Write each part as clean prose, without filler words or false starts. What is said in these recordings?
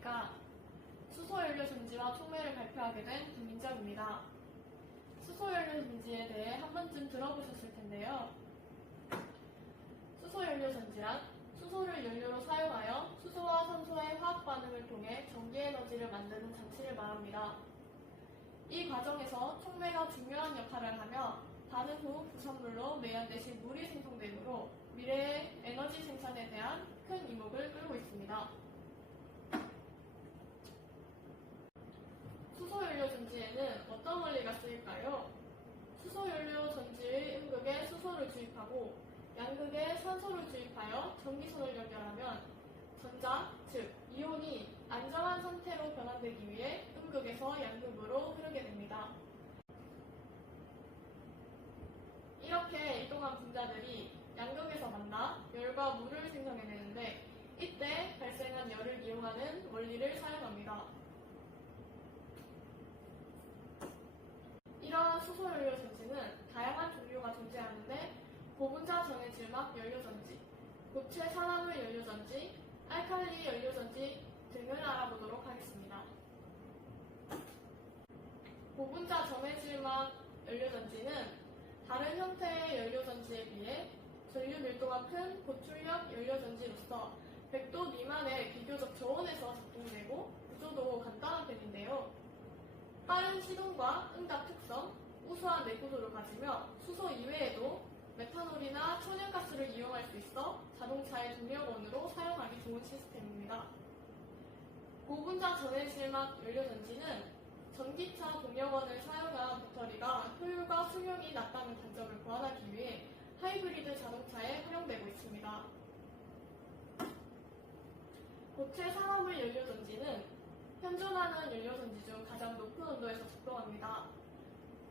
안녕하십니까. 수소연료 전지와 촉매를 발표하게 된 김민정입니다. 수소연료 전지에 대해 한 번쯤 들어보셨을 텐데요. 수소연료 전지란 수소를 연료로 사용하여 수소와 산소의 화학 반응을 통해 전기에너지를 만드는 장치를 말합니다. 이 과정에서 촉매가 중요한 역할을 하며 반응 후 부산물로 매연 대신 물이 생성되므로 미래의 에너지 생산에 대한 큰 이목을 끌고 있습니다. 수소연료 전지에는 어떤 원리가 쓰일까요? 수소연료 전지의 음극에 수소를 주입하고 양극에 산소를 주입하여 전기선을 연결하면 전자, 즉 이온이 안정한 상태로 변환되기 위해 음극에서 양극으로 흐르게 됩니다. 이렇게 이동한 분자들이 양극에서 만나 열과 물을 생성해내는데 이때 발생한 열을 이용하는 원리를 사용합니다. 이러한 수소연료 전지는 다양한 종류가 존재하는데 고분자 전해질막 연료전지, 고체 산화물 연료전지, 알칼리 연료전지 등을 알아보도록 하겠습니다. 고분자 전해질막 연료전지는 다른 형태의 연료전지에 비해 전류 밀도가 큰 고출력 연료전지로서 100도 미만의 비교적 저온에서 작동되고 구조도 간단한 편인데요. 빠른 시동과 응답 특성, 우수한 내구도를 가지며 수소 이외에도 메탄올이나 천연가스를 이용할 수 있어 자동차의 동력원으로 사용하기 좋은 시스템입니다. 고분자 전해질막 연료전지는 전기차 동력원을 사용한 배터리가 효율과 수명이 낮다는 단점을 보완하기 위해 하이브리드 자동차에 활용되고 있습니다. 고체 산화물 연료전지는 현존하는 연료전지 중 가장 높은 온도에서 작동합니다.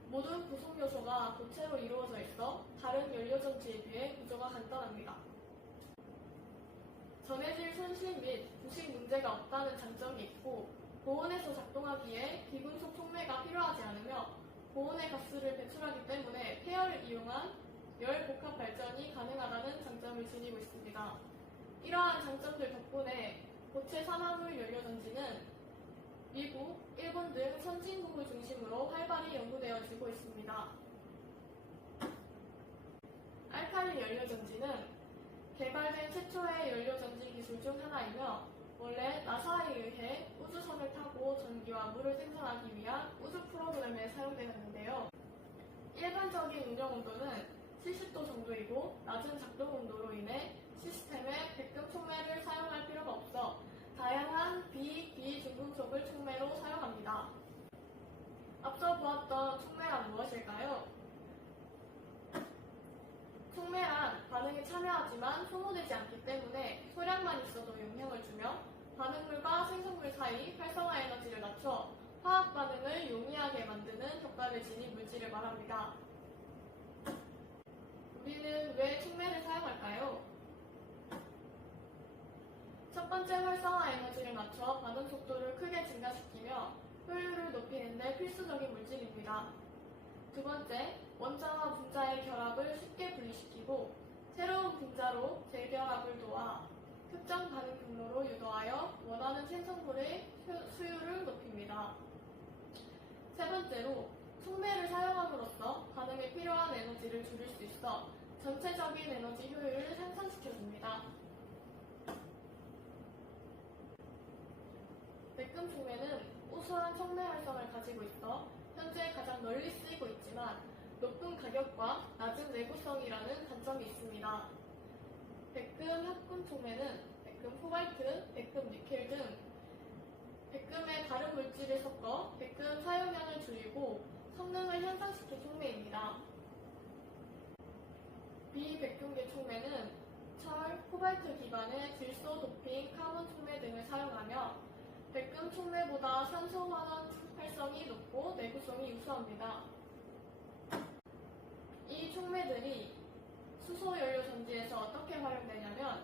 모든 구성 요소가 고체로 이루어져 있어 다른 연료전지에 비해 구조가 간단합니다. 전해질 손실 및 부식 문제가 없다는 장점이 있고 고온에서 작동하기에 비금속 촉매가 필요하지 않으며 고온의 가스를 배출하기 때문에 폐열을 이용한 열 복합 발전이 가능하다는 장점을 지니고 있습니다. 이러한 장점들 덕분에 고체 산화물 연료전지는 미국, 일본 등 선진국을 중심으로 활발히 연구되어지고 있습니다. 알칼리 연료전지는 개발된 최초의 연료전지 기술 중 하나이며 원래 나사에 의해 우주선을 타고 전기와 물을 생산하기 위한 우주 프로그램에 사용되었는데요. 일반적인 운영 온도는 70도 정도이고 낮은 작동 온도로 인해 시스템에 백금 촉매를 사용할 필요가 없어 다양한 비중금속을 촉매로 사용합니다. 앞서 보았던 촉매란 무엇일까요? 촉매란 반응에 참여하지만 소모되지 않기 때문에 소량만 있어도 영향을 주며 반응물과 생성물 사이 활성화 에너지를 낮춰 화학 반응을 용이하게 만드는 효과를 지닌 물질을 말합니다. 우리는 왜 촉매를 사용할까요? 첫 번째, 활성화 에너지를 낮춰 반응 속도를 크게 증가시키며 효율을 높이는 데 필수적인 물질입니다. 두 번째, 원자와 분자의 결합을 쉽게 분리시키고 새로운 분자로 재결합을 도와 특정 반응 경로로 유도하여 원하는 생성물의 수율을 높입니다. 세 번째로, 촉매를 사용함으로써 반응에 필요한 에너지를 줄일 수 있어 전체적인 에너지 효율을 향상시켜줍니다. 백금 촉매는 우수한 촉매 활성을 가지고 있어 현재 가장 널리 쓰이고 있지만 높은 가격과 낮은 내구성이라는 단점이 있습니다. 백금 합금 촉매는 백금 코발트, 백금 니켈 등 백금에 다른 물질을 섞어 백금 사용량을 줄이고 성능을 향상시킨 촉매입니다. 비백금계 촉매는 철, 코발트 기반의 질소, 도핑, 카본 촉매 등을 사용하며 백금 촉매보다 산소 환원 활성이 높고 내구성이 우수합니다. 이 촉매들이 수소 연료 전지에서 어떻게 활용되냐면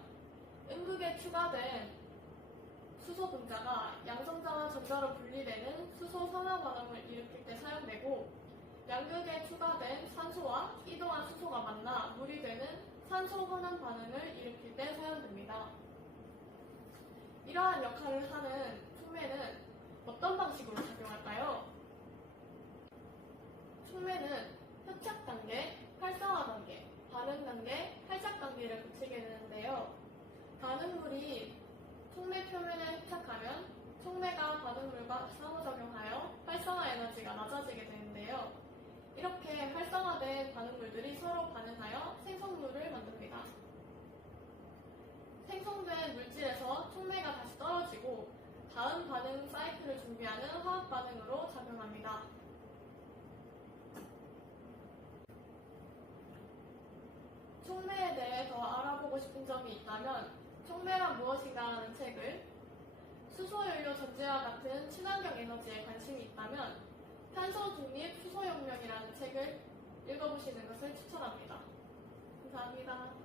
음극에 추가된 수소 분자가 양성자와 전자로 분리되는 수소 산화 반응을 일으킬 때 사용되고 양극에 추가된 산소와 이동한 수소가 만나 물이 되는 산소 환원 반응을 일으킬 때 사용됩니다. 이러한 역할을 하는 촉매는 어떤 방식으로 작용할까요? 촉매는 협착 단계, 활성화 단계, 반응 단계, 활착 단계를 거치게 되는데요. 반응물이 촉매 표면에 협착하면 촉매가 반응물과 상호작용하여 활성화 에너지가 낮아지게 되는데요. 이렇게 활성화된 반응물들이 서로 반응하여 생성물을 만듭니다. 생성된 물질에서 촉매가 다시 떨어지고 다음 반응 사이클을 준비하는 화학 반응으로 작용합니다. 촉매에 대해 더 알아보고 싶은 점이 있다면 촉매란 무엇인가 하는 책을, 수소연료 전지와 같은 친환경 에너지에 관심이 있다면 탄소 중립 수소혁명이라는 책을 읽어보시는 것을 추천합니다. 감사합니다.